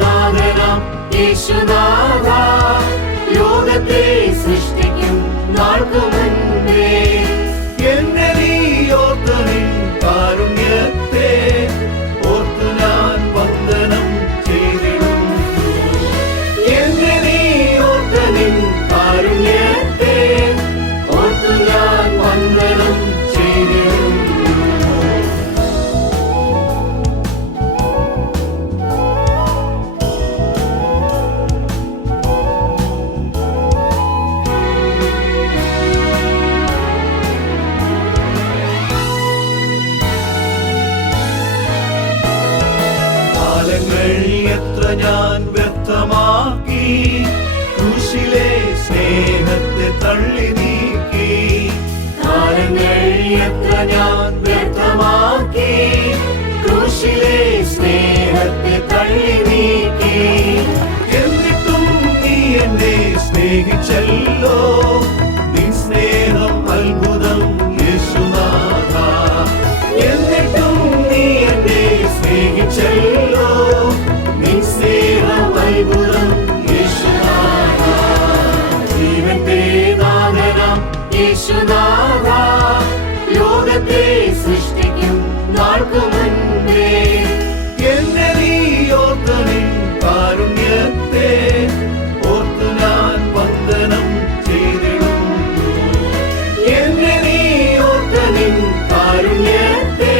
നാഥനാം യേശുനാഥ, ലോകത്തെ സൃഷ്ടിക്കും നാൾക്കു മുൻപേ എന്നെ നീ ഓർത്തു നിൻ കാരുണ്യത്തെ ഓർത്തു ഞാൻ വന്ദനം ചെയ്തിടുന്നു. എന്നെ നീ ഓർത്തു നിൻ കാരുണ്യത്തെ ഓർത്തു ഞാൻ വന്ദനം ചെയ്തിടുന്നു. കാലങ്ങൾ എത്ര ഞാൻ വ്യർത്ഥമാക്കി, ക്രൂശിലെ സ്നേഹത്തെ തള്ളി നീക്കി. കാലങ്ങൾ എത്ര ഞാൻ വ്യർത്ഥമാക്കി, ക്രൂശിലെ സ്നേഹത്തെ തള്ളി നീക്കി. എന്നിട്ടും നീ എന്നെ സ്നേഹിച്ചല്ലോ, നിൻ സ്നേഹം അത്ഭുതം യേശുനാഥ. എന്നിട്ടും നീ എന്നെ സ്നേഹിച്ചല്ലോ, നിൻ സ്നേഹം അത്ഭുതം യേശുനാഥ. ജീവന്റെ നാഥനാം യേശുനാഥ, ലോകത്തെ സൃഷ്ടിക്കും നാൾക്കു മുൻപേ എന്നെ നീ ഓർത്തു നിൻ കാരുണ്യത്തെ ഓർത്തു ഞാൻ വന്ദനം ചെയ്തിടുന്നു. എന്നെ നീ ഓർത്തു നിൻ കാരുണ്യത്തെ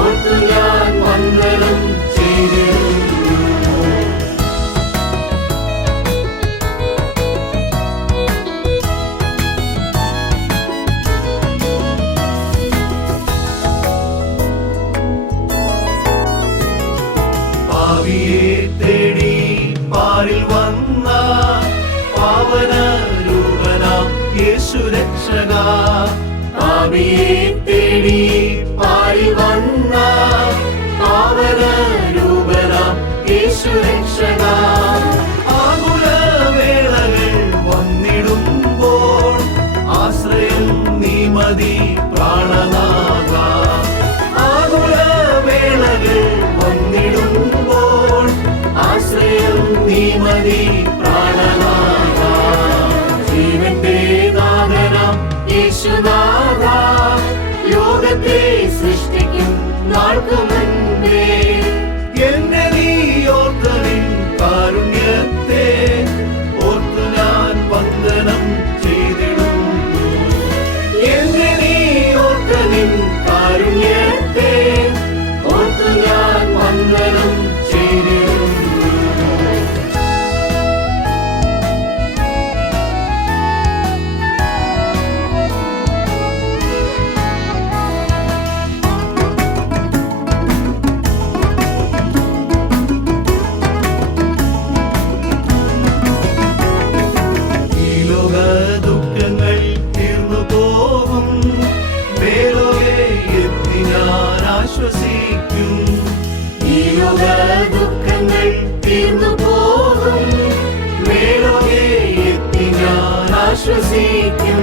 ഓർത്തു ഞാൻ വന്ദനം ചെയ്തിടുന്നു. പാവിയെ തേടി പാരിൽ വന്ന പാവന രൂപനാം യേശു രക്ഷക. പാപിയെ തേടി പാരിൽ വന്ന പാവന രൂപനാം യേശു രക്ഷക. ആകുലവേളകൾ വന്നിടുമ്പോൾ ആശ്രയം നീ മതി പ്രാണനാഥ. ആകുലവേളകൾ വന്നിടുമ്പോൾ ആശ്രയം നീ മതി പ്രാണനാഥ. ജീവന്റെ നാഥനാം യേശുനാഥ, ലോകത്തെ സൃഷ്ടിക്കും നാൾക്കു മുൻപേ എന്നെ നീ ഓർത്തു നിൻ കാരുണ്യത്തെ ഓർത്തു ഞാൻ വന്ദനം ചെയ്തിടുന്നു. എന്നെ നീ ഓർത്തു നിൻ കാരുണ്യത്തെ ഓർത്തു ഞാൻ വന്ദനം ചെയ്തിടുന്നു. ഈ ലോക ദുഃഖങ്ങൾ തീർന്നു പോകും, മേലോകെ എത്തി ഞാൻ ആശ്വസിക്കും. ഈ ലോക ദുഃഖങ്ങൾ തീർന്നു പോകും, മേലോകെ എത്തി ഞാൻ ആശ്വസിക്കും.